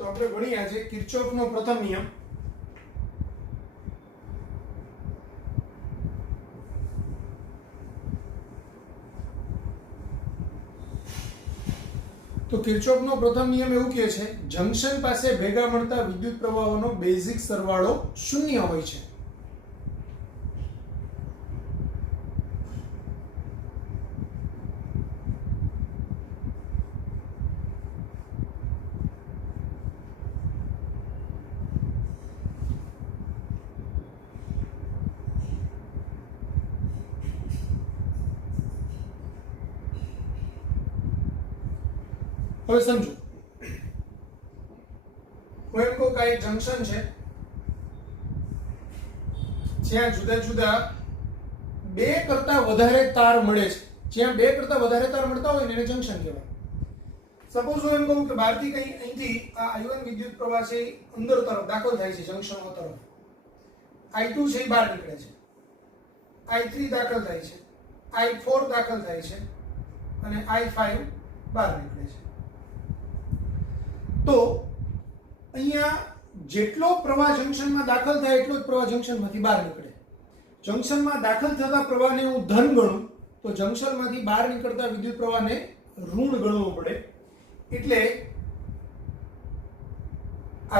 તો આપણે ભણીએ આજે કિર્ચોફનો પ્રથમ નિયમ. તો કિર્ચોફનો પ્રથમ નિયમ એવું કહે છે, જંક્શન પાસે ભેગા મળતા વિદ્યુત પ્રવાહોનો બેઝિક સરવાળો શૂન્ય હોય છે. હવે સમજો, હું એમ કહું કે એક જંક્શન છે જ્યાં જુદા જુદા બે કરતા વધારે તાર મળે છે. જ્યાં બે કરતા વધારે તાર મળતા હોય ને એને જંક્શન કહેવાય. સપોઝ હું એમ કહું કે બહારથી કઈ અહીંથી આ I1 વિદ્યુત પ્રવાહ છે અંદર તરફ દાખલ થાય છે જંક્શન તરફ, I2 છે એ બહાર નીકળે છે, I3 દાખલ થાય છે, I4 દાખલ થાય છે અને I5 બહાર નીકળે છે. તો અહીંયા જેટલો પ્રવાહ જંક્શનમાં દાખલ થાય એટલો જ પ્રવાહ જંક્શનમાંથી બહાર નીકળે. જંક્શનમાં દાખલ થતા પ્રવાહને હું ધન ગણું તો જંક્શનમાંથી બહાર નીકળતા વિદ્યુત પ્રવાહને ઋણ ગણવું પડે. એટલે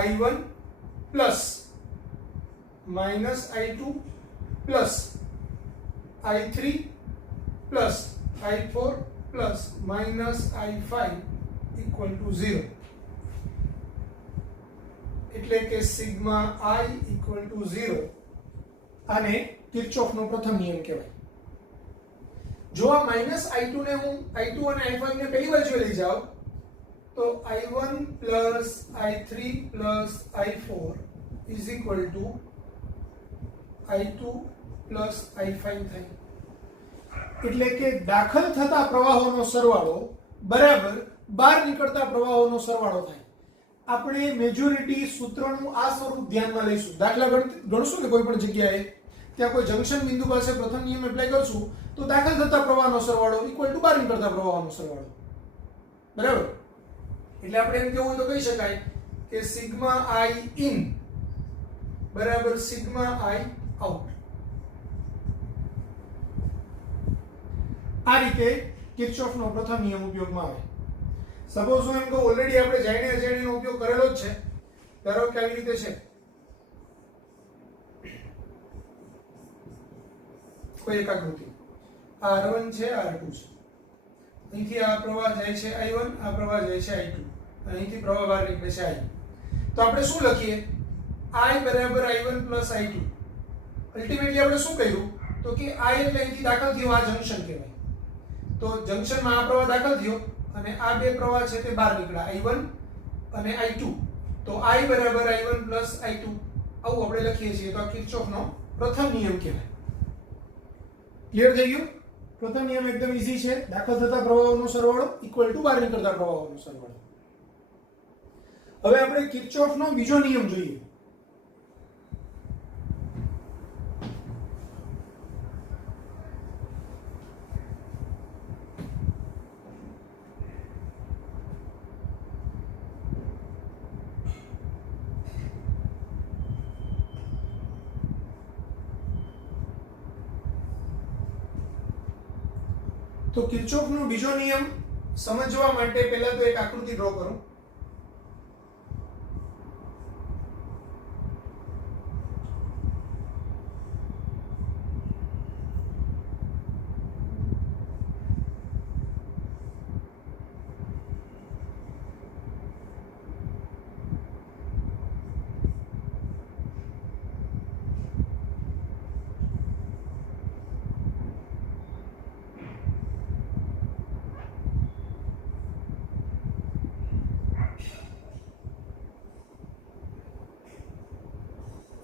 I1 plus minus I2 plus I3 plus I4 plus minus I5 equal to 0. એટલે કે સિગ્મા I ઇક્વલ ટુ 0. આને કિર્ચોફનો પ્રથમ નિયમ કહેવાય. જો આ માઇનસ I2 ને હું I2 અને I5 ને પહેલી બાજુ લઈ જાઉં તો I1 plus I3 plus I4 is equal to I2 plus I5 થાય. એટલે કે દાખલ થતા પ્રવાહોનો સરવાળો બરાબર બહાર નીકળતા પ્રવાહોનો સરવાળો થાય. આપણે મેજોરિટી સૂત્રનું આ સ્વરૂપ ધ્યાનમાં લઈશું. દાખલા ગણશું ને કોઈ પણ જગ્યાએ ત્યાં કોઈ જંક્શન બિંદુ પાસે પ્રથમ નિયમ એપ્લાય કરશું તો દાખલ થતા પ્રવાહનો સરવાળો ઇક્વલ ટુ બહાર નીકળતા પ્રવાહનો સરવાળો. બરાબર? એટલે આપણે એમ કહેવું હોય તો કહી શકાય કે સિગ્મા I in બરાબર સિગ્મા I out. આ રીતે કિર્ચોફનો પ્રથમ નિયમ ઉપયોગમાં આવે. સપોઝ હું એમ કહું, ઓલરેડી આપણે જાણીને અજાણીનો ઉપયોગ કરેલો જ છે. ધારો કે આવી રીતે છે કોઈ એક આકૃતિ, આ R1 છે, આ R2 છે. અહીંથી આ પ્રવાહ જાય છે I1, આ પ્રવાહ જાય છે I2, અહીંથી પ્રવાહ બહાર નીકળે છે I. તો આપણે શું લખીએ? I બરાબર I1 પ્લસ I2. અલ્ટિમેટલી આપણે શું કર્યું તો કે I એટલે અહીંથી દાખલ થયો, આ જંક્શન કહેવાય. તો જંક્શનમાં આ પ્રવાહ દાખલ થયો અને આ બે પ્રવાહ છે તે બહાર નીકળ્યા I1 અને I2. તો I બરાબર I1 પ્લસ I2 આવું આપણે લખીએ છીએ. તો આ કિર્ચોફનો પ્રથમ નિયમ કહેવાય. ક્લિયર થઈ ગયું? પ્રથમ નિયમ એકદમ ઈઝી છે. દાખલ થતા પ્રવાહોનો સરવાળો ઇક્વલ ટુ બહાર નીકળતા પ્રવાહોનો સરવાળો. હવે આપણે કિર્ચોફનો બીજો નિયમ જોઈએ. તો કિર્ચોફનો બીજો નિયમ સમજવા માટે પહેલા તો એક આકૃતિ ડ્રો કરો.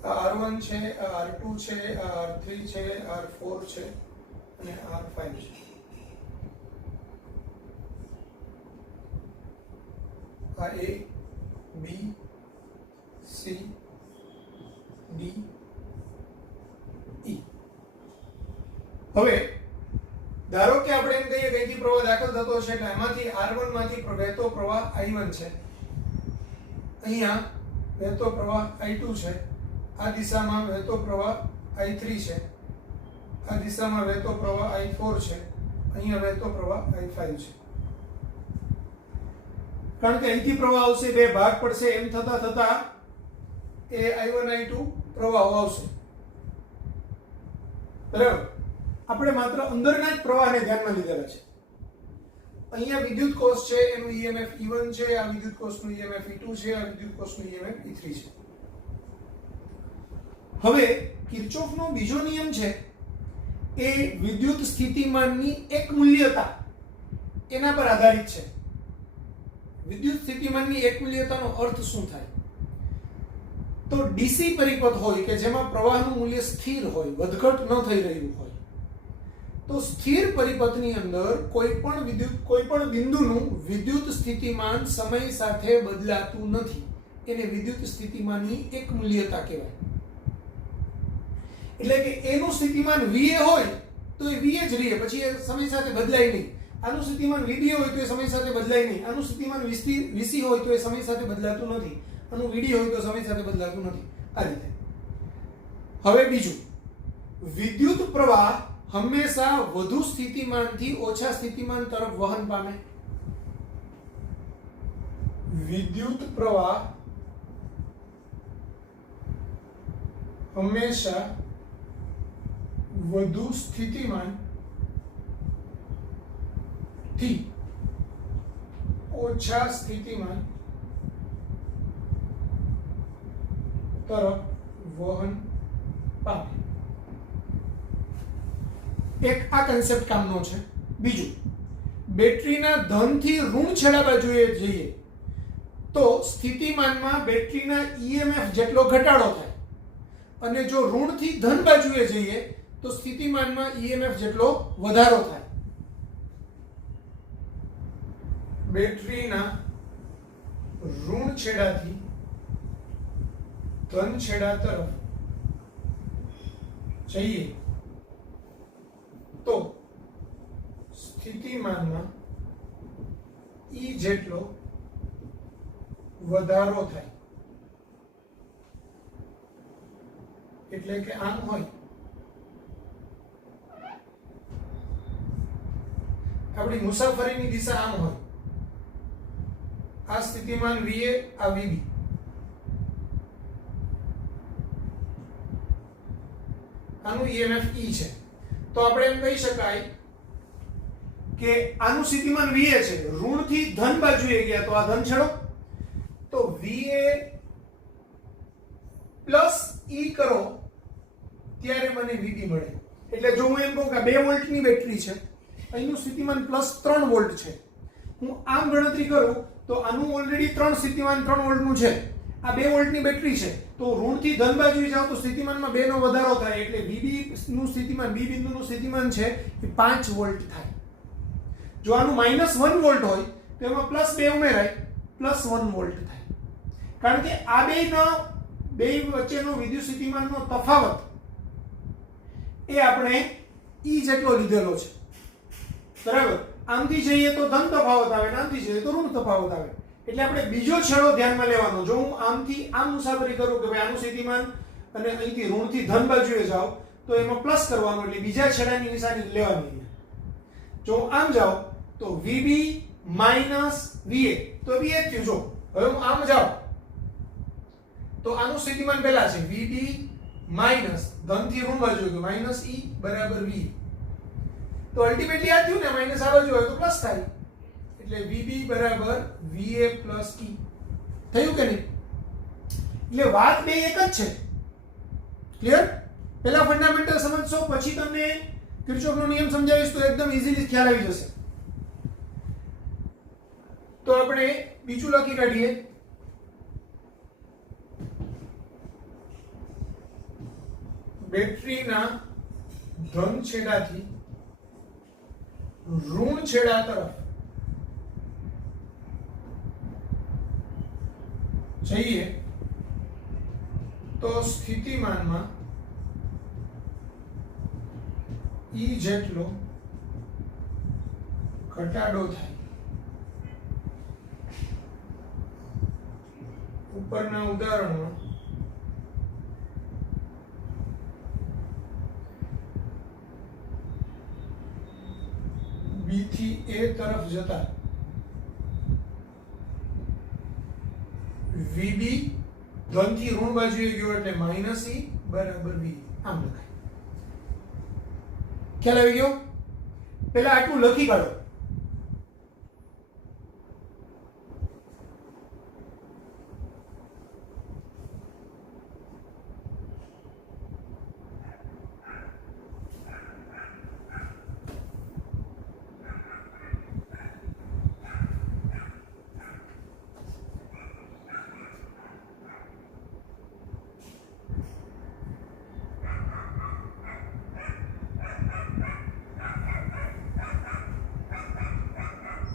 R1 છે, R2 છે, R3 છે, R4 છે અને R5 છે. आ A B C D E. હવે ધારો કે આપણે એમ કહીએ કે અહીંથી પ્રવાહ દાખલ થતો છે એટલે એમાંથી R1 માંથી વહેતો પ્રવાહ I1 છે, અહીંયા વહેતો પ્રવાહ I2 છે, આ દિશામાં વહેતો પ્રવાહ I3 છે, આ દિશામાં વહેતો પ્રવાહ I4 છે, અહીંયા વહેતો પ્રવાહ I5 છે. કારણ કે અહીંથી પ્રવાહ આવશે, બે ભાગ પડશે, એમ થતા થતા એ I1 I2 પ્રવાહો આવશે. બરાબર, આપણે માત્ર અંદરના જ પ્રવાહને ધ્યાનમાં લીધેલા છે. અહીંયા વિદ્યુત કોષ છે એનું EMF E1 છે, આ વિદ્યુત કોષનું EMF E2 છે, આ વિદ્યુત કોષનું EMF E3 છે. હવે કિર્ચોફનો બીજો નિયમ છે એ વિદ્યુત સ્થિતિમાનની એક મૂલ્યતા એના પર આધારિત છે. વિદ્યુત સ્થિતિમાનની એક મૂલ્યતાનો અર્થ શું થાય? તો ડીસી પરિપથ હોય કે જેમાં પ્રવાહનું મૂલ્ય સ્થિર હોય, વધઘટ ન થઈ રહ્યું હોય, તો સ્થિર પરિપથની અંદર કોઈ પણ બિંદુનું વિદ્યુત સ્થિતિમાન સમય સાથે બદલાતું નથી. એને વિદ્યુત સ્થિતિમાનની એક મૂલ્યતા કહેવાય. એટલે કે એનું સ્થિતિમાન VA હોય તો એ VA જ રહે, પછી એ સમય સાથે બદલાય નહીં. આનું સ્થિતિમાન VB હોય તો એ સમય સાથે બદલાય નહીં. આનું સ્થિતિમાન VC હોય તો એ સમય સાથે બદલાતું નથી. આનું VD હોય તો સમય સાથે બદલાતું નથી. આ રીતે. હવે બીજું, વિદ્યુત પ્રવાહ હંમેશા વધુ સ્થિતિમાનથી ઓછા સ્થિતિમાન તરફ વહન પામે. વિદ્યુત પ્રવાહ હંમેશા વધુ સ્થિતિમાન થી ઓછા સ્થિતિમાન તરફ વહન પામે. એક આ કન્સેપ્ટ કામનો છે. બીજું, બેટરીના ધનથી ઋણ છેડા બાજુએ જઈએ તો સ્થિતિમાનમાં બેટરીના EMF જેટલો ઘટાડો થાય, અને જો ઋણથી ધન બાજુએ જઈએ તો સ્થિતિમાનમાં EMF જેટલો વધારો થાય. બેટરીના ઋણ છેડાથી ધન છેડા તરફ જઈએ તો સ્થિતિમાનમાં E જેટલો વધારો થાય. એટલે કે આમ હોય, આપણી મુસાફરીની દિશા આમ હોય, આ સ્થિતિમાન VA, આ VB. આનું EMF E છે. તો આપણે એમ કહી શકાય કે આનું સ્થિતિમાન VA છે, ઋણથી ધન બાજુએ ગયા તો આ ધન છેડો, તો VA પ્લસ E કરો ત્યારે મને VB મળે. એટલે જો હું એમ કહું કે 2 વોલ્ટની બેટરી છે, અહીંનું સ્થિતિમાન પ્લસ 3 વોલ્ટ છે, હું આમ ગણતરી કરું તો આનું ઓલરેડી 3 સ્થિતિમાન 3 વોલ્ટનું છે, આ 2 વોલ્ટની બેટરી છે, તો ઋણથી ધન બાજુએ જાવ તો સ્થિતિમાનમાં 2 નો વધારો થાય, એટલે VB નું સ્થિતિમાન, B બિંદુનું સ્થિતિમાન છે એ 5 વોલ્ટ થાય. જો આનું -1 વોલ્ટ હોય તો એમાં +2 ઉમેરાય, +1 વોલ્ટ થાય. કારણ કે આ બે વચ્ચેનો વિદ્યુત સ્થિતિમાનનો તફાવત એ આપણે E જેટલો લીધેલો છે. બરાબર, આમથી જઈએ તો ધન તફાવત આવે, આમથી જઈએ તો ઋણ તફાવત આવે. એટલે આપણે બીજો છેડો ધ્યાનમાં લેવાનો. જો હું આમથી આમ મુસાફરી કરું કે ભાઈ આનું સ્થિતિમાન અને અહીંથી ઋણથી ધન બાજુએ જાઉં તો એમાં પ્લસ કરવાનું, એટલે બીજા છેડાની નિશાની લેવાની. જો હું આમ જાઉં તો VB માઈનસ VA, તો VA થયું. જો હવે હું આમ જાઉં તો આનું સ્થિતિમાન પહેલા છે VB માઈનસ ધનથી ઋણ બાજુ ગયું, માઈનસ E બરાબર V. તો અલ્ટિમેટલી આ થયું ને, માઈનસ આ બાજુ હોય તો પ્લસ થાય, એટલે VB બરાબર VA પ્લસ E થયું કે નહીં? એટલે વાત બે એક જ છે. ક્લિયર? પહેલા ફંડામેન્ટલ સમજશો, પછી તમને કિર્ચોફનો નિયમ સમજાવીશ તો એકદમ ઈઝીલી ખ્યાલ આવી જશે. તો આપણે બીજું લખી કાઢીએ. બેટરીના ધન છેડાથી ઋણ છેડા તરફ તો સ્થિતિમાનમાં E જેટલો ઘટાડો થાય. ઉપરના ઉદાહરણમાં B થી A તરફ જતા VB ધન થી ઋણ બાજુએ ગયો એટલે -E બરાબર V આમ લખાય. ખ્યાલ આવી ગયો? પહેલા આટલું લખી કાઢો.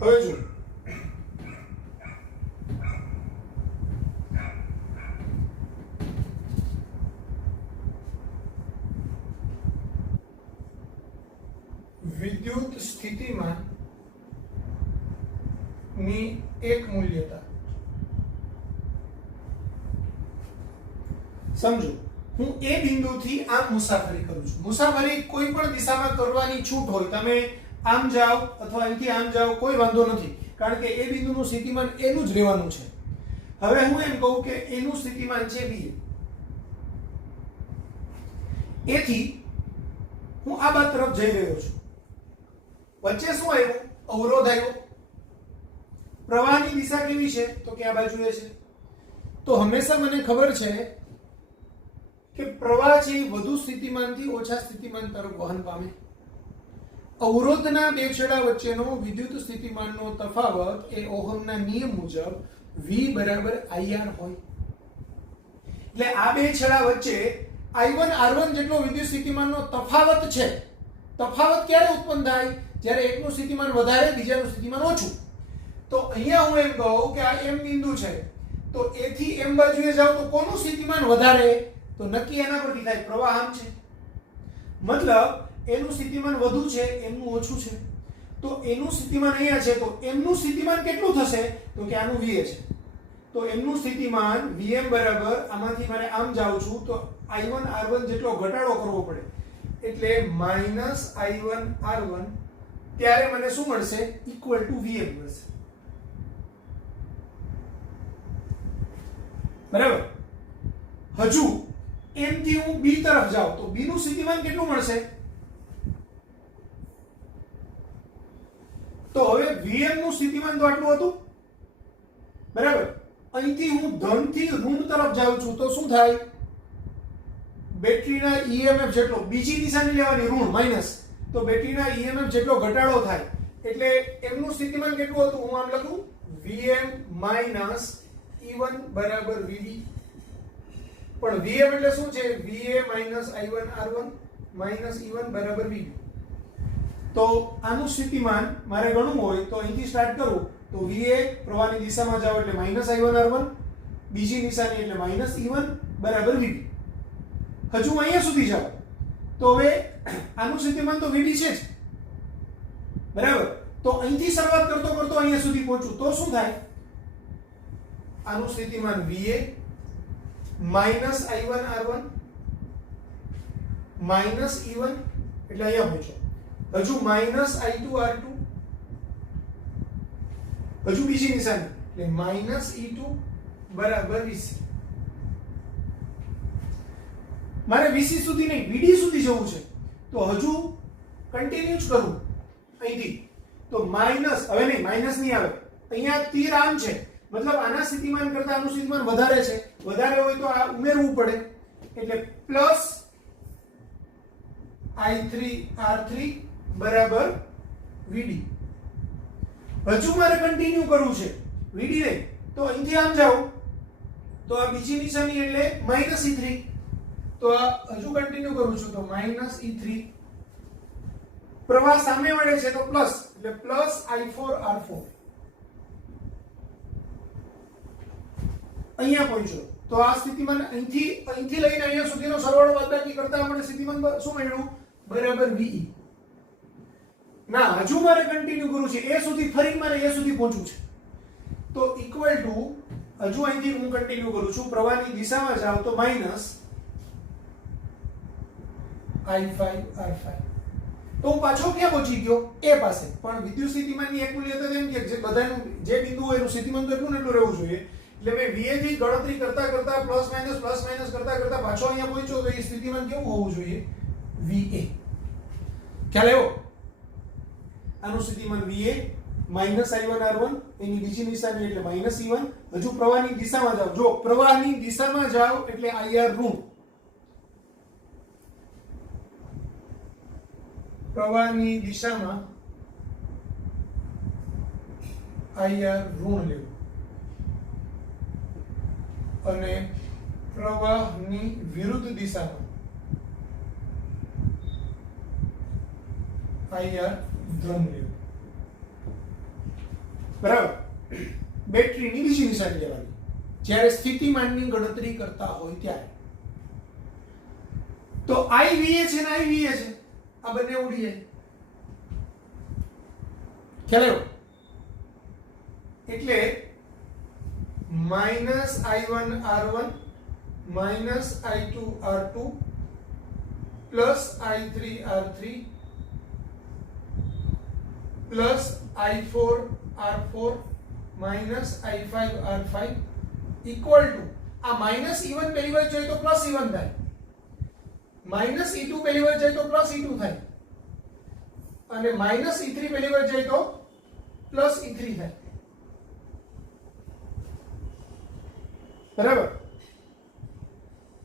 હવે જો વિદ્યુત સ્થિતિમાન ની એક મૂલ્યતા સમજો. હું એ બિંદુથી આમ મુસાફરી કરું છું. મુસાફરી કોઈ પણ દિશામાં કરવાની છૂટ હોય. તમે આમ જાઓ અથવા અહીંથી આમ જાઓ, કોઈ વાંધો નથી, કારણ કે એ બિંદુનું સ્થિતિમાન એનું જ રહેવાનું છે. હવે હું એમ કહું કે એનું સ્થિતિમાન છે V. એથી હું આ બાજુ તરફ જઈ રહ્યો છું. વચ્ચે શું આવ્યું? અવરોધ આવ્યો. પ્રવાહની દિશા કેવી છે? તો કે આ બાજુએ છે. તો હંમેશા મને ખબર છે કે પ્રવાહ છે એ વધુ સ્થિતિમાનથી ઓછા સ્થિતિમાન તરફ વહન પામે. અવરોધના બે છેડા વચ્ચેનો વિદ્યુત સ્થિતિમાનનો તફાવત એ ઓહમના નિયમ મુજબ V બરાબર IR હોય. એટલે આ બે છેડા વચ્ચે I1 R1 જેટલો વિદ્યુત સ્થિતિમાનનો તફાવત છે. તફાવત ક્યારે ઉત્પન્ન થાય? જ્યારે એકનું સ્થિતિમાન વધારે, બીજાનું સ્થિતિમાન ઓછું. તો અહીંયા હું એમ કહું કે આ M બિંદુ છે, તો A થી M બાજુએ જાવ તો કોનું સ્થિતિમાન વધારે? તો નક્કી એના પરથી થાય, પ્રવાહ આમ છે. મતલબ એનું સ્થિતિમાન વધુ છે, એમનું ઓછું છે. તો એનું સ્થિતિમાન અહીંયા છે, તો એમનું સ્થિતિમાન કેટલું થશે? તો કે આનું VA છે. તો એમનું સ્થિતિમાન VM બરાબર, આમાંથી મારે આમ જાઉં છું તો I1 R1 જેટલો ઘટાડો કરવો પડે, એટલે -I1 R1, ત્યારે મને શું મળશે? ઇક્વલ ટુ VM મળશે. બરાબર. હજુ M થી હું B તરફ જાઉં તો B નું સ્થિતિમાન કેટલું મળશે? તો હવે VM નું સ્થિતિમાન તો આટલું હતું. બરાબર. અહીંથી હું ધન થી ઋણ તરફ જાઉં છું તો શું થાય? બેટરીના EMF જેટલો, બીજી દિશાની લેવાની ઋણ માઈનસ, તો બેટરીના EMF જેટલો ઘટાડો થાય. એટલે એમનું સ્થિતિમાન કેટલું હતું? હું આમ લખું VM E1 બરાબર VB. પણ VM એટલે શું છે? VA I1 R1 E1 બરાબર VB. તો આનું સ્થિતિમાન મારે ગણવું હોય તો અહીંથી સ્ટાર્ટ કરું તો VA પ્રવાહની દિશામાં જાવ એટલે -I1 R1, બીજી નિશાની એટલે -E1 બરાબર VB. હજુ અહીંયા સુધી જાવ તો હવે આનું સ્થિતિમાન તો VB છે જ. બરાબર. તો અહીંથી શરૂઆત કરતો કરતો અહીંયા સુધી પહોંચું તો શું થાય? આનું સ્થિતિમાન VA -I1 R1 -E1 એટલે અહીંયા પહોંચો. હજુ -I2 R2, હજુ બીજી નિશાની એટલે -E2 બરાબર VC. મારે VC સુધી નહીં, VD સુધી જવું છે. તો હજુ કન્ટિન્યુ જ કરું અહીંથી. તો માઈનસ, હવે નહીં, માઈનસ નહીં આવે. અહીંયા તીર આમ છે, મતલબ આના સ્થિતિમાન કરતા આનું સ્થિતિમાન વધારે છે. વધારે હોય તો આ ઉમેરવું પડે, એટલે પ્લસ I3 R3 બરાબર VD. હજુ મારે કન્ટિન્યુ કરવું છે VD ને, તો અહીંથી આમ જાઉં તો આ બીજી નિશાની એટલે -E3. તો આ હજુ કન્ટિન્યુ કરું છું તો -E3. પ્રવાહ સામે વળે છે તો પ્લસ, એટલે પ્લસ I4 R4. અહીંયા પહોંચ્યો તો આ સ્થિતિમાન અહીંથી લઈને અહીંયા સુધીનો સરવાળો બાદબાકી કરતા આપણે સ્થિતિમાન શું મળ્યું બરાબર VE. ના હજુ મારે કન્ટિન્યુ કરવું છે એ સુધી, ફરી મારે એ સુધી પહોંચવું છે. તો ઇક્વલ ટુ હજુ અહીંથી હું કન્ટિન્યુ કરું છું, પ્રવાહની દિશામાં જાવ તો માઈનસ I5R5. તો હું પાછો ક્યાં પહોંચી ગયો એ પાસે. પણ વિદ્યુત સ્થિતિમાનની એક મૂલ્યતા એમ કે જે બધાનું જે બિંદુ હોય એનું સ્થિતિમાન તો એટલું ને એટલું રહેવું જોઈએ. એટલે મેં VA થી ગણતરી કરતા પ્લસ માઇનસ કરતા પાછો અહીંયા પહોંચ્યો તો એ સ્થિતિમાન કેવું હોવું જોઈએ VA. ખ્યાલ આવ્યો? આનું સ્થિતિમાન VA -I1R1 એની બીજી નિશાની એટલે -E1. હજુ પ્રવાહની દિશામાં જાવ. જો પ્રવાહની દિશામાં જાવ એટલે IR ઋણ, પ્રવાહની દિશામાં IR ઋણ લેવું અને પ્રવાહની વિરુદ્ધ દિશામાં IR ધન લેવું. બરાબર. બેટરીની બીજી નિશાની લેવાની જ્યારે સ્થિતિમાનની ગણતરી કરતા હોય ત્યારે. તો IVA છે ને IVA છે, આ બંને ઉડી જાય. ખ્યાલ આવ્યો? એટલે -I1R1 -I2R2 +I3R3 +I4R4 -I5R5 equal to આ -E1 પહેલી વાર જાય તો +E1 થાય, -E2 પહેલી વાર જાય તો +E2 થાય અને -E3 પહેલી વાર જાય તો +E3 થાય. બરાબર.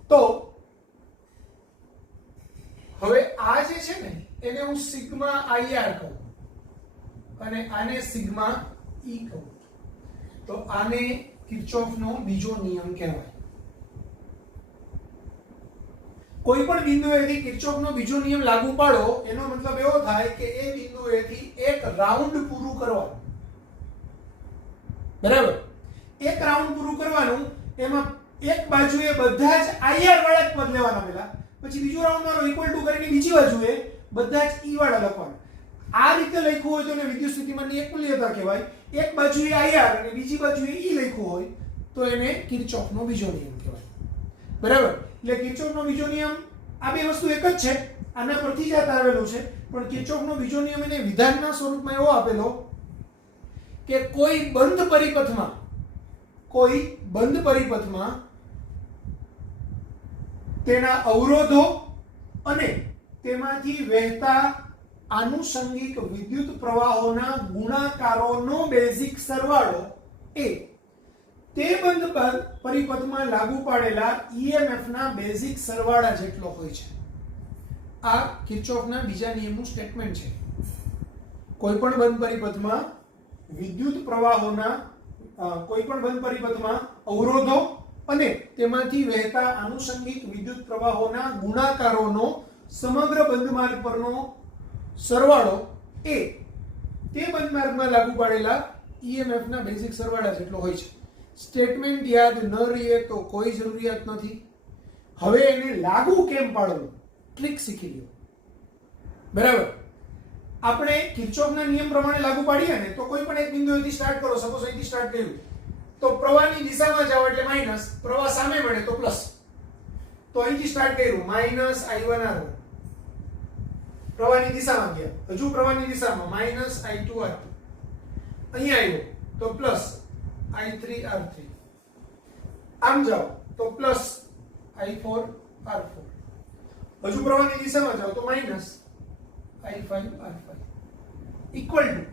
તો હવે આ જે છે ને એને હું સિગ્મા IR કહું અને આને સિગ્મા E કહું. તો આને કિર્ચોફનો બીજો નિયમ કહેવાય. કોઈ પણ બિંદુએથી કિર્ચોફનો બીજો નિયમ લાગુ પાડો એનો મતલબ એવો થાય કે એ બિંદુએથી એક રાઉન્ડ પૂરું કરવાનું. બરાબર. એક રાઉન્ડ પૂરું કરવાનું, એમાં એક બાજુએ બધા જ IR વાળા પદ લેવાના પહેલા, પછી બીજો રાઉન્ડ મારો ઇક્વલ ટુ કરીને બીજી બાજુએ બધા જ E વાળા લખવાના. આ રીતે લખ્યું હોય તો એને વિદ્યુત સ્થિતિમાનની એક મૂલ્યતા કહેવાય. એક બાજુએ IR અને બીજી બાજુએ E લખ્યું હોય તો એને કિર્ચોફનો બીજો નિયમ કહેવાય. બરાબર. એટલે કિર્ચોફનો બીજો નિયમ આ બે વસ્તુ એક જ છે, આના પરથી જ આવેલું છે, પણ કિર્ચોફનો બીજો નિયમ એને વિધાનના સ્વરૂપમાં એવો આપેલો કે કોઈ બંધ પરિપથમાં તેના અવરોધો અને તેમાંથી વહેતા આનુષંગિક વિદ્યુત પ્રવાહોના ગુણાકારોનો બેઝિક સરવાળો એ તે બંધ પરિપથમાં લાગુ પાડેલા EMF ના બેઝિક સરવાળા જેટલો હોય છે. આ કિર્ચોફના બીજા નિયમનું સ્ટેટમેન્ટ છે. કોઈ પણ બંધ પરિપથમાં વિદ્યુત પ્રવાહોના કોઈપણ બંધ પરિપથમાં અવરોધો અને તેમાંથી વહેતા આનુષંગિક વિદ્યુત પ્રવાહોના ગુણાકારોનો સમગ્ર બંધ માર્ગ પરનો સરવાળો એ તે બંધ માર્ગમાં લાગુ પાડેલા EMF ના બેઝિક સરવાળા જેટલો હોય છે. સ્ટેટમેન્ટ યાદ ન રહે તો કોઈ જરૂરિયાત નથી. હવે એને લાગુ કેમ પાડવું ટ્રીક શીખી લ્યો. બરાબર. આપણે કિર્ચોફના નિયમ પ્રમાણે લાગુ પાડીએ ને તો કોઈ પણ એક બિંદુએથી સ્ટાર્ટ કરો. સપોઝ અહીંથી સ્ટાર્ટ કર્યું તો પ્રવાહની દિશામાં જાવ એટલે માઈનસ, પ્રવાહ સામે મળે તો પ્લસ. તો અહીંથી સ્ટાર્ટ કર્યું -I1R1, પ્રવાહની દિશામાં ગયા, હજુ પ્રવાહની દિશામાં -I2R2, અહીંયા આવ્યો તો +I3R3, આમ જાઓ તો +I4R4, હજુ પ્રવાહની દિશામાં જાઓ તો -I5R5 ઇક્વલ ટુ.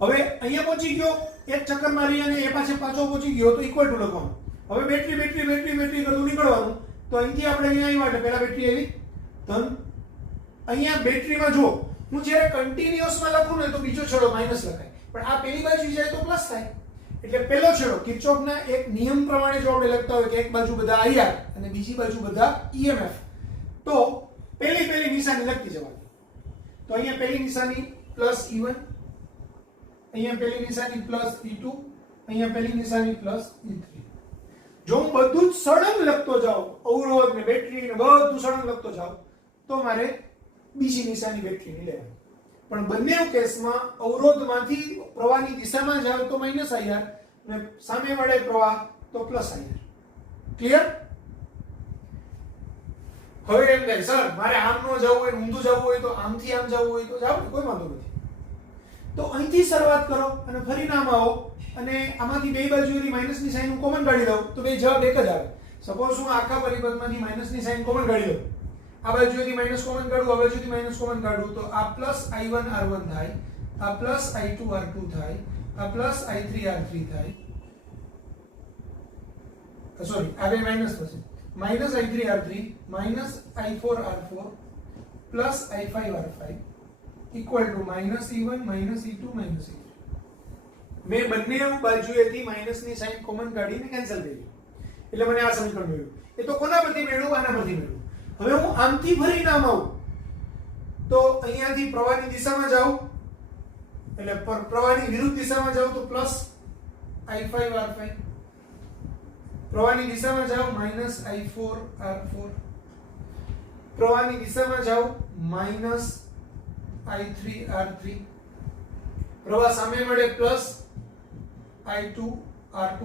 હવે અહીંયા પહોંચી ગયો, એક ચક્કર મારી અને એ પાછો પહોંચી ગયો તો ઇક્વલ ટુ લખવાનું. હવે બેટરી કરતું નીકળવાનું. તો અહીંથી આપણે અહીંયા આવ્યા એટલે પહેલા બેટરી આવી ધન. અહીંયા બેટરીમાં જો હું જ્યારે કન્ટિન્યુઅસમાં લખું ને તો બીજો છેડો માઈનસ લખાય, પણ આ પેલી બાજુ જાય તો પ્લસ થાય. એટલે પહેલો છેડો કિર્ચોફના એક નિયમ પ્રમાણે જો આપણે લખતા હોય કે એક બાજુ બધા IR અને બીજી બાજુ બધા EMF, તો પહેલી નિશાની લખતી જવાની. તો અહીંયા પહેલી નિશાની +E1, અહીંયા પહેલી નિશાની +E2, અહીંયા પહેલી નિશાની +E3. જો હું બધું જ સળંગ લખતો જાઉં, અવરોધ ને બેટરી ને બધું સળંગ લખતો જાઉં, તો મારે બીજી નિશાની બેટરીની લેવાની. પણ બંને કેસમાં અવરોધમાંથી પ્રવાહની દિશામાં જાવ તો -IR અને સામે મળે પ્રવાહ તો +IR. ક્લિયર? હવે એમ કહે સર મારે આમ ન જવું હોય, ઊંધું જવું હોય તો આમથી આમ જવું હોય તો જાવ, કોઈ વાંધો નથી. તો અહીંથી શરૂઆત કરો અને ફરી નામ આવો અને આમાંથી બે બાજુથી માઈનસની સાઈન હું કોમન કાઢી લઉં તો બે જવાબ એક જ આવે. સપોઝ હું આખા પરિપથમાંથી માઈનસની સાઈન કોમન કાઢી લઉં, આ બાજુથી માઈનસ કોમન કાઢું, આ બાજુથી માઈનસ કોમન કાઢું, તો આ +I1R1 થાય, આ +I2R2 થાય, આ +I3R3 થાય. સોરી, આ બે માઈનસ થશે. -I3R3 -I4R4 +I5R5 equal to -E1 -E2 -E3. મેં બંને બાજુએથી માઈનસની સાઈન કોમન કાઢીને કેન્સલ કરી, એટલે મને આ સમીકરણ મળ્યું. એ તો કોના પરથી મેળવ્યું? આના પરથી મેળવ્યું. હવે હું આમથી ફરી નામ આવું તો અહીંયાથી પ્રવાહની દિશામાં જાઉં, એટલે પ્રવાહની વિરુદ્ધ દિશામાં જાઉં તો +I5R5, પ્રવાહની દિશામાં જાઉં -I4R4, પ્રવાહની દિશામાં જાઉં -I3R3, પ્રવાહ સામે મળે +I2R2,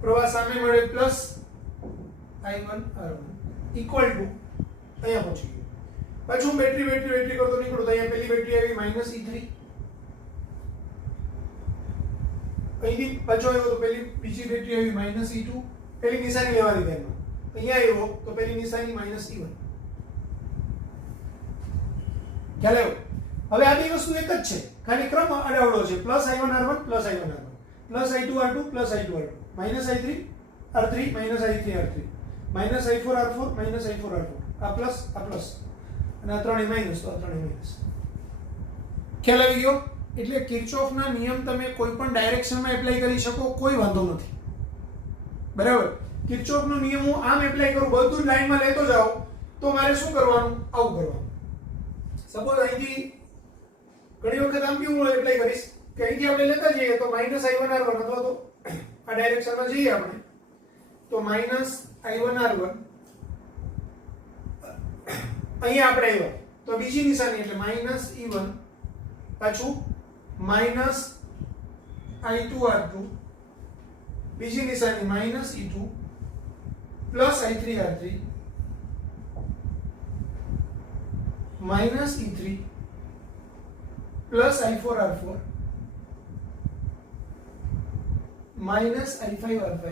પ્રવાહ સામે મળે +I1R1 equal to અહીંયા પહોંચી ગયો. પાછું હું બેટરી કરતો નીકળું તો અહીંયા પહેલી બેટરી આવી -E3, અહીંથી પાછો આવ્યો તો બીજી બેટરી આવી -E2, પહેલી નિશાની લેવાની ધ્યાનમાં, અહીંયા આવ્યો તો પહેલી નિશાની -E1. ખ્યાલ આવ્યો? હવે આ બે વસ્તુ એક જ છે, ખાલી ક્રમ અડાવડો છે. +I1R1 +I1R1 +I2R2 +I2R2 -I3R3 -I3R3 -I4R4 -I4R4, આ પ્લસ અને આ ત્રણેય માઈનસ, તો આ ત્રણેય માઈનસ. ખ્યાલ આવી ગયો? એટલે કિર્ચોફના નિયમ તમે કોઈ પણ ડાયરેક્શનમાં એપ્લાય કરી શકો, કોઈ વાંધો નથી. બરાબર? કિર્ચોફનો નિયમ હું આમ એપ્લાય કરું, બધું લાઈનમાં લેતો જાઉં, તો મારે શું કરવાનું? આવું કરવાનું. સપોઝ અહીંથી ઘણી વખત આમ કેવું એપ્લાય કરીશ કે અહીંથી આપણે લેતા જઈએ તો -I1R1 અથવા તો આ ડાયરેક્શનમાં જઈએ આપણે તો -I1R1, અહીંયા આપણે આવ્યા તો બીજી નિશાની એટલે -E1, પાછું -I2R2, બીજી નિશાની -E2 +I3R3 -E3 +I4R4 -I5R5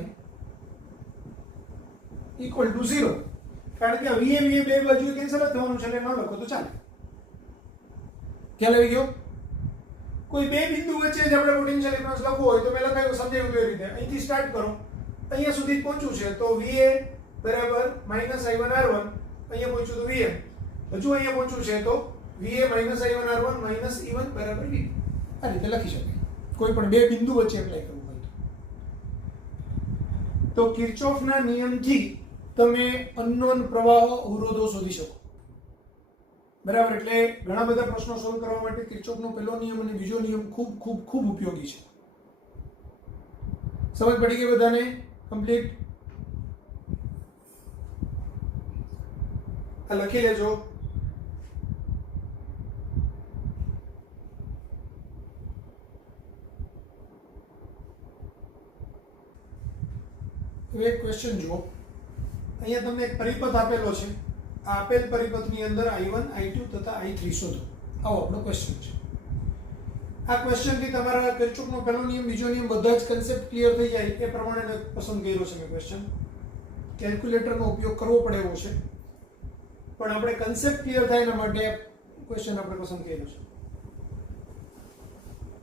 equal to 0. કારણ કે VA બે બાજુ કેન્સલ થવાનું છે એટલે ન લખો તો ચાલે. ખ્યાલ આવી ગયો? કોઈ બે બિંદુ વચ્ચે જ આપણે પોટેન્શિયલ ડિફરન્સ લખવું હોય તો મેં લખાયું સમજાયું કેવી રીતે. અહીંથી સ્ટાર્ટ કરો, અહીંયા સુધી પહોંચ્યું છે તો VA બરાબર -I1R1, અહીંયા પહોંચ્યું તો VA, હજુ અહીંયા પહોંચ્યું છે તો VA -I1R1 -E1 બરાબર V. આ રીતે લખી શકાય કોઈ પણ બે બિંદુ વચ્ચે એપ્લાય કરવું હોય તો. કિર્ચોફના નિયમથી તમે અનનોન પ્રવાહો અવરોધો શોધી શકો. બરાબર? એટલે ઘણા બધા પ્રશ્નો સોલ્વ કરવા માટે કિર્ચોફનો પહેલો નિયમ અને બીજો નિયમ ખૂબ ખૂબ ખૂબ ઉપયોગી છે. સમજ પડી ગઈ બધાને? કમ્પ્લીટ? આ લખી લેજો. એક ક્વેશ્ચન જુઓ. અહીંયા તમને એક પરિપથ આપેલો છે. આ આપેલ પરિપથની અંદર I1, I2 તથા I3 શોધો. આવો આપણો ક્વેશ્ચન છે. આ ક્વેશ્ચનથી તમારા કિર્ચોફનો પહેલો નિયમ, બીજો નિયમ બધા જ કન્સેપ્ટ ક્લિયર થઈ જાય એ પ્રમાણે પસંદ કર્યો છે મેં ક્વેશ્ચન. કેલ્ક્યુલેટરનો ઉપયોગ કરવો પડે એવો છે, પણ આપણે કન્સેપ્ટ ક્લિયર થાય એના માટે ક્વેશ્ચન આપણે પસંદ કર્યો છે.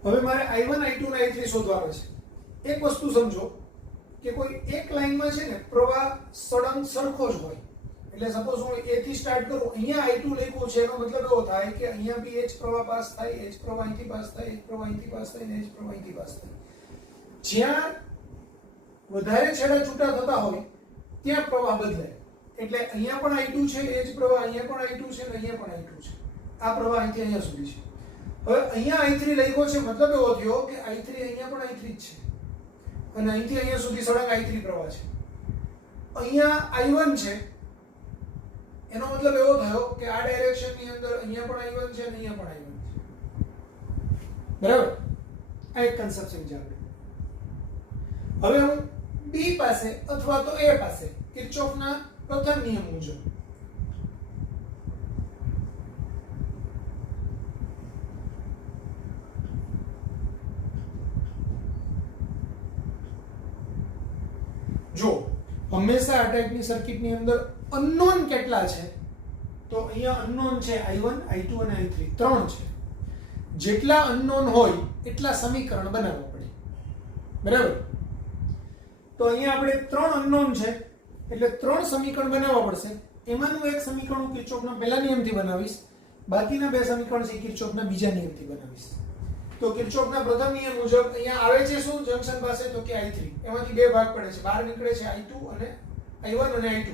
હવે મારે I1, I2 અને I3 શોધવાના છે. એક વસ્તુ સમજો કે કોઈ એક લાઈનમાં છે ને પ્રવાહ સળંગ સરખો જ હોય. એટલે સપોઝ હું A થી સ્ટાર્ટ કરું, અહીંયા I2 લખ્યું છે, એનો મતલબ એવો થાય કે અહીંયા બી H પ્રવાહ પાસ થાય, H પ્રવાહ અહીંથી પાસ થાય, H પ્રવાહ અહીંથી પાસ થાય અને H પ્રવાહ અહીંથી પાસ થાય. જ્યાં વધારે છેડા છૂટા થતા હોય ત્યાં પ્રવાહ બદલાય. એટલે અહીંયા પણ I2 છે, H પ્રવાહ અહીંયા પણ I2 છે અને અહીંયા પણ I2 છે. આ પ્રવાહ અહીંથી અહીંયા સુધી છે. હવે અહીંયા I3 લખ્યો છે, મતલબ એવો થયો કે I3 અહીંયા પણ I3 જ છે અને અહીંથી અહીંયા સુધી સળંગ I3 પ્રવાહ છે. અહીંયા I1 છે, એનો મતલબ એવો થયો કે આ ડાયરેક્શન ની અંદર અહીંયા પણ I1 છે અને અહીંયા પણ I1 છે. બરાબર? આ એક કન્સેપ્ટ સમજાવ્યો. હવે હું B પાસે અથવા તો A પાસે કિર્ચોફના પ્રથમ નિયમ મુજબ જો હંમેશા આ ટાઈપની સર્કિટની અંદર અનનોન કેટલા છે, તો અહીંયા અનનોન છે I1, I2 અને I3 ત્રણ છે. જેટલા અનનોન હોય એટલા સમીકરણ બનાવવા પડે. બરાબર? તો અહીંયા આપણે ત્રણ અનનોન છે એટલે ત્રણ સમીકરણ બનાવવા પડશે. એમાંનું એક સમીકરણ હું કિર્ચોફના પહેલા નિયમથી બનાવીશ, બાકીના બે સમીકરણ છે કિર્ચોફના બીજા નિયમથી બનાવીશ. તો કિર્ચોફના પ્રથમ નિયમ મુજબ અહીંયા આવે છે શું જંકશન પાસે, તો કે I3. એમાંથી બે ભાગ પડે છે, બહાર નીકળે છે I2 અને I1 અને I2.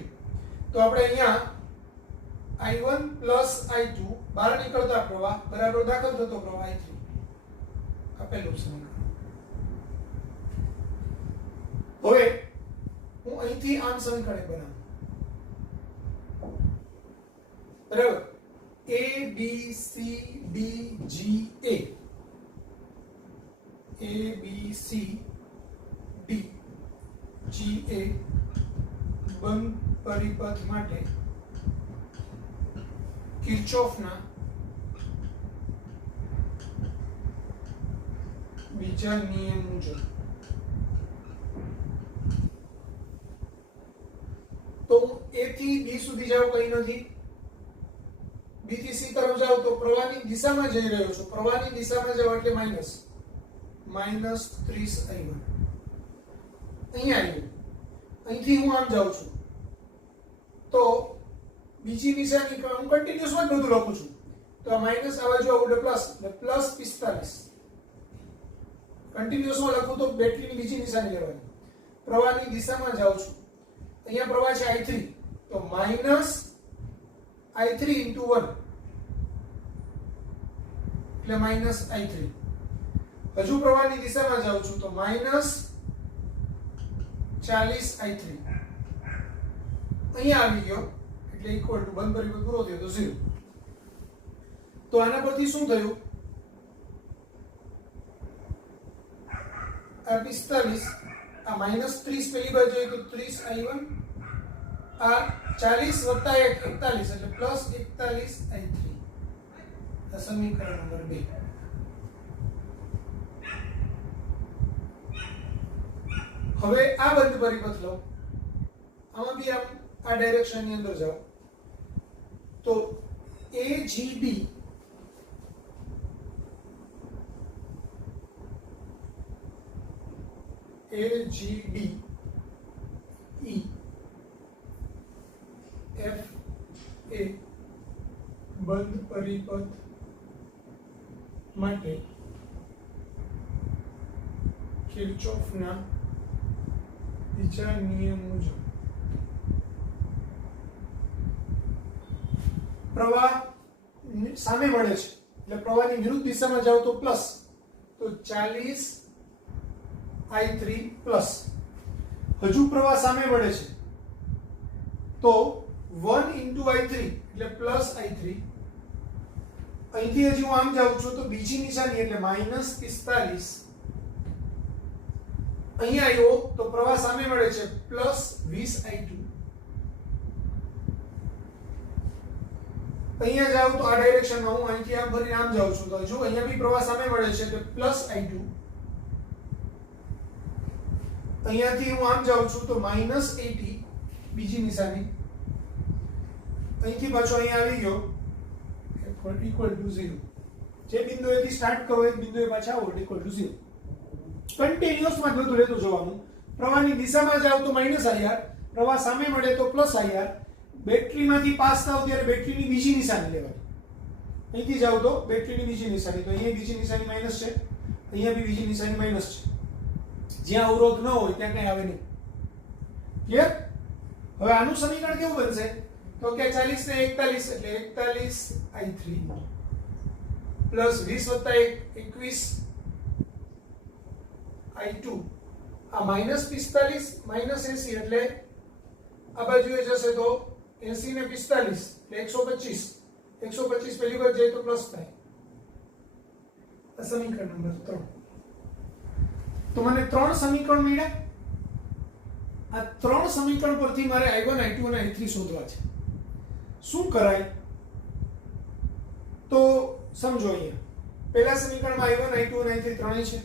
તો આપણે અહીંયા I1 I2 બહાર નીકળતા પ્રવાહ બરાબર દાખલ થતો પ્રવાહ I3. આ પહેલું સમીકરણ. હવે હું અહીંથી આમ સમીકરણ બનાવું. બરાબર? A B C D G A B C D G A બંધ પરિપથ માટે કિર્ચોફના બીજા નિયમ મુજબ. તો હું A થી B સુધી જાઉં કઈ નથી, B થી C તરફ જાઉં તો પ્રવાહની દિશામાં જઈ રહ્યો છું. પ્રવાહની દિશામાં જાઉં એટલે માઈનસ -30I1. અહીંયા આવ્યું. અહીંથી હું આમ જાઉં છું તો બીજી નિશાની હું કન્ટિન્યુઅસમાં બધું લખું છું. તો આ માઈનસ આ બાજુ આવું એટલે પ્લસ +45. કન્ટિન્યુઅસમાં લખું તો બેટરીની બીજી નિશાની લેવાની. પ્રવાહની દિશામાં જાઉં છું. અહીંયા પ્રવાહ છે I3 તો -I3 * 1 એટલે -I3. હજુ પ્રવાહની દિશામાં જાઉં છું તો -40I3. અહીંયા આવી ગયો એટલે ઇક્વલ ટુ બંધ પરિપથ પૂરો થયો તો 0. તો આના પરથી શું થયું? આ 45 આ -30 પહેલી બાજુ જોઈએ તો 30I1 આ 40 + 1 41 એટલે +41I3. આ સમીકરણ નંબર 2. હવે આ બંધ પરિપથ લો, આમાં બી આમ આ ડાયરેક્શન ની અંદર જાઓ તો AGB E F A બંધ પરિપથ માટે કિર્ચોફના બીજા નિયમ મુજબ પ્રવાહ સામે મળે છે એટલે પ્રવાહની વિરુદ્ધ દિશામાં જાવ તો પ્લસ, તો 40I3 પ્લસ. હજુ પ્રવાહ સામે મળે છે તો 1 * I3 એટલે +I3. અહીંથી હજી હું આમ જાઉં છું તો બીજી નિશાની એટલે -45. અહીંયા આવ્યો તો પ્રવાહ સામે મળે છે +20I2. અહીંયા જાવ તો આ ડાયરેક્શનમાં હું અહીંથી આમ ફરીને આમ જાઉં છું તો જો અહીંયા બી પ્રવાહ સામે મળે છે એટલે +I2. અહીંયાથી હું આમ જાઉં છું તો -80 બીજી નિશાની. અહીંથી પાછો અહીંયા આવી ગયો ઇક્વલ ટુ 0. જે બિંદુએથી સ્ટાર્ટ કરો એ બિંદુએ પાછા આવો ઇક્વલ ટુ 0. કન્ટિન્યુઅસમાં બધું રહેતું જવાનું. પ્રવાહની દિશામાં જાવ તો -IR, પ્રવાહ સામે મળે તો +IR. બેટરીમાંથી પાસ થાવ ત્યારે બેટરીની બીજી નિશાની લેવાની. અહીંથી જાવ તો બેટરીની બીજી નિશાની, તો અહીંયા બીજી નિશાની માઈનસ છે, અહીંયા બી બીજી નિશાની માઈનસ છે. જ્યાં અવરોધ ન હોય ત્યાં કઈ આવે નહીં. ક્લિયર? હવે આનું સમીકરણ કેવું બનશે? તો કે 40 ને 41 એટલે 41I3 + 20 + 1 21I2. આ -45 -80 એટલે આ બાજુએ જશે તો 80 ને 45 એટલે 125 125 પહેલી વાર જાય તો પ્લસ થાય આ સમીકરણ નંબર 3 તો મને 3 સમીકરણ મળ્યા આ 3 સમીકરણ પરથી મારે i1 i2 અને i3 શોધવા છે શું કરાય તો સમજો અહીંયા પહેલા સમીકરણમાં i1 i2 અને i3 ત્રણેય છે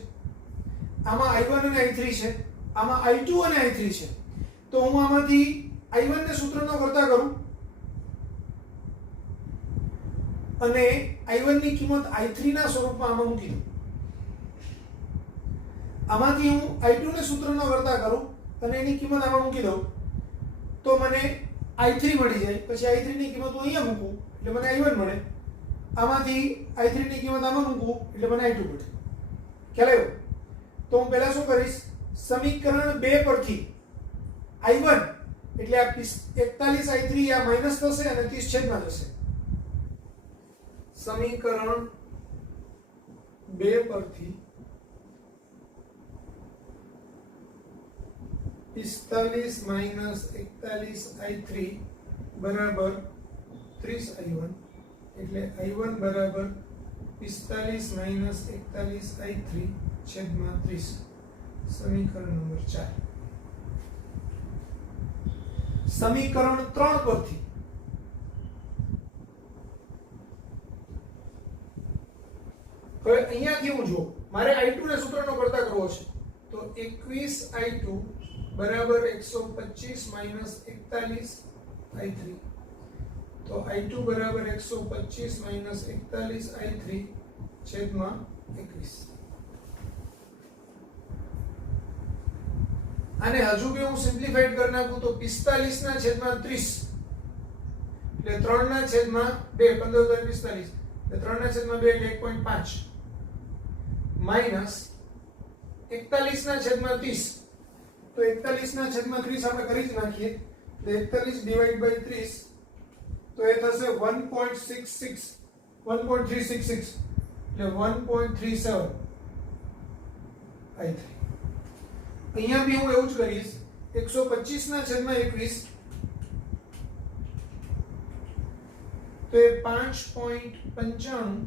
આમાં i1 અને i3 છે આમાં i2 અને i3 છે તો હું આમાંથી i1 ને સૂત્રનો કરતા કરું અને i1 ની કિંમત i3 ના સ્વરૂપમાં આમાં મૂકી દઉં આમાંથી હું i2 ને સૂત્રનો કરતા કરું અને એની કિંમત આમાં મૂકી દઉં તો મને i3 મળી જાય પછી i3 ની કિંમત હું અહીંયા મૂકું એટલે મને i1 મળે આમાંથી i3 ની કિંમત આમાં મૂકું એટલે મને i2 મળે ખ્યાલ આવ્યો તો હું પહેલા શું કરીશ સમીકરણ 2 પરથી i1 એટલે આ 41 i3 આ માઈનસ થશે અને 30 છેદમાં જશે સમીકરણ 2 પરથી 45 માઈનસ 41 i3 બરાબર 30 i1 એટલે i1 બરાબર 45 માઈનસ 41 i3 છેદમાં 30 સમીકરણ નંબર 4 સમીકરણ 3 પરથી હવે અહીંયાથી હું જો મારે i2 ને સૂત્રનો કરતા કરવો છે તો 21 i2 બરાબર 125 માઈનસ 41 i3 તો i2 બરાબર 125 માઈનસ 41 i3 છેદમાં 21 આને હજુ બી હું સિમ્પ્લિફાઈડ કરી નાખું તો 45 ના છેદમાં 30 એટલે 3 ના છેદમાં 2 15 × 45 એટલે 3 ના છેદમાં 2 એટલે 1.5 માઈનસ 41 ના છેદમાં 30 તો 41 ના છેદમાં 30 આપણે કરી જ નાખીએ તો 41 ડિવાઇડ બાય 30 તો એ થશે 1.66 1.366 એટલે 1.37 i3 અહીંયા બી હું એવું જ કરીશ 125 ના છેદમાં 21 તો એ 5.95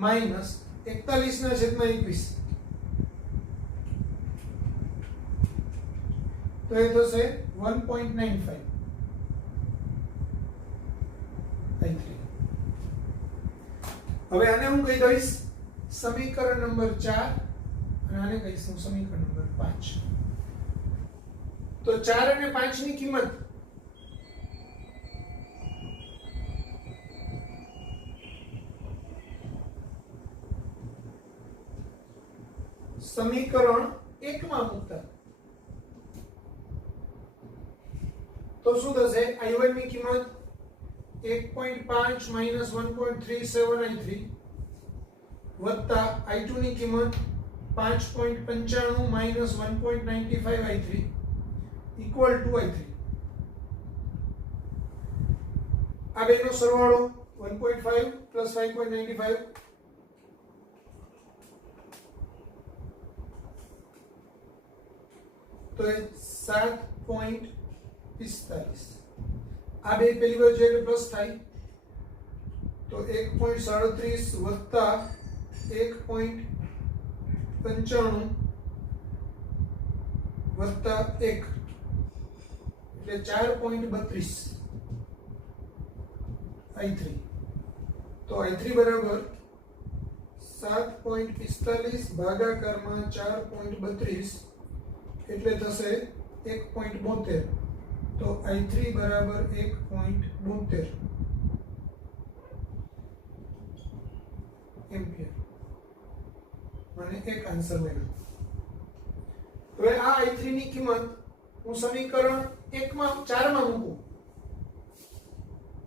માઈનસ 41 ના છેદમાં 21 તો એ થશે 1.95 i3 હવે આને હું કહી દઈશ સમીકરણ નંબર 4 અને આને કહીશ હું સમીકરણ નંબર 5 તો 4 અને 5 ની કિંમત સમીકરણ 1 માં મૂકતા તો શું થશે i1 ની કિંમત 1.5 માઈનસ 1.37 i3 વત્તા i2 ની કિંમત 5.95 minus 1.95 i3 equal to i3 આ બેનો સરવાળો 1.5 પ્લસ 5.95 તો એ 7.45 આ બે પહેલી વાર જે પ્લસ થાય તો 1.37 વત્તા 1.95 વત્તા 1 એટલે 4.32 i3 તો i3 બરાબર 7.45 ભાગાકારમાં 4.32 એટલે થશે 1.72 તો i3 બરાબર 1.72 એમ્પિયર મને એક આન્સર મળ્યો હવે આ i3 ની કિંમત હું સમીકરણ 1 માં 4 માં મૂકું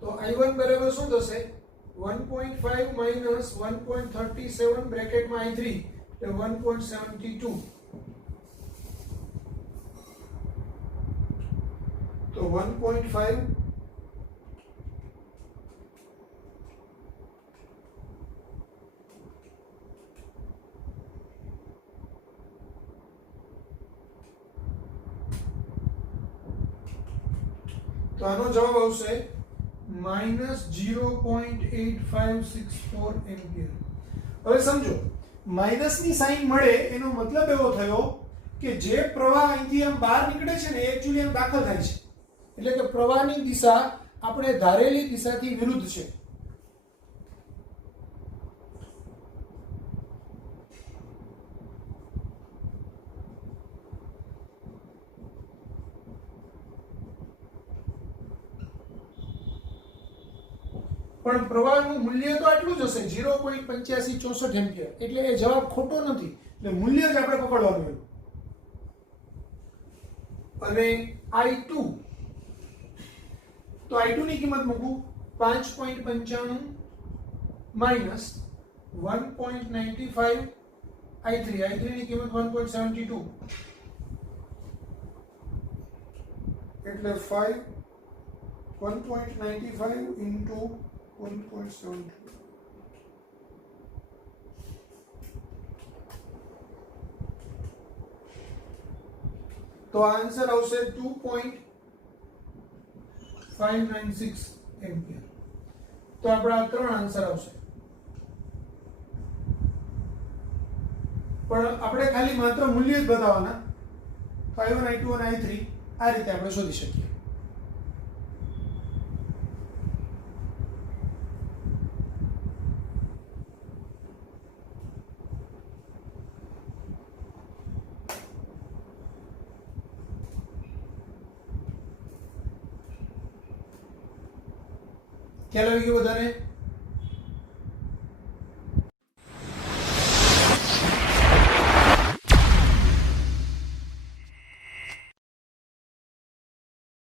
તો i1 બરાબર શું થશે 1.5 માઈનસ 1.37 બ્રેકેટમાં i3 એટલે 1.72 તો 1.5 1.5 તો આનો જવાબ આવશે -0.8564 એમ્પિયર. હવે સમજો માઇનસની સાઈન મળે એનો મતલબ એવો થયો કે જે પ્રવાહ અહીંથી આમ બહાર નીકળે છે ને એ એકચ્યુઅલી આમ દાખલ થાય છે, એટલે કે પ્રવાહની દિશા આપણે ધારેલી દિશાથી વિરુદ્ધ છે. પણ પ્રવાહનું મૂલ્ય તો આટલું જ હશે 0.8564 એમ્પિયર, એટલે એ જવાબ ખોટો નથી, એટલે મૂલ્ય જ આપણે પકડવાનું એનું. અને I2, તો I2 ની કિંમત મૂકું 5.95 માઈનસ 1.95 I3 ની કિંમત 1.72, એટલે 1.95 into 1.72. તો આન્સર આવશે 2.596 એમ્પિયર. તો આપણા ત્રણ આન્સર આવશે, પણ આપણે ખાલી માત્ર મૂલ્ય જ બતાવવાના. I1 I2 અને I3 આ રીતે આપણે શોધી શકીએ. ખ્યાલ આવી ગયો બધાને?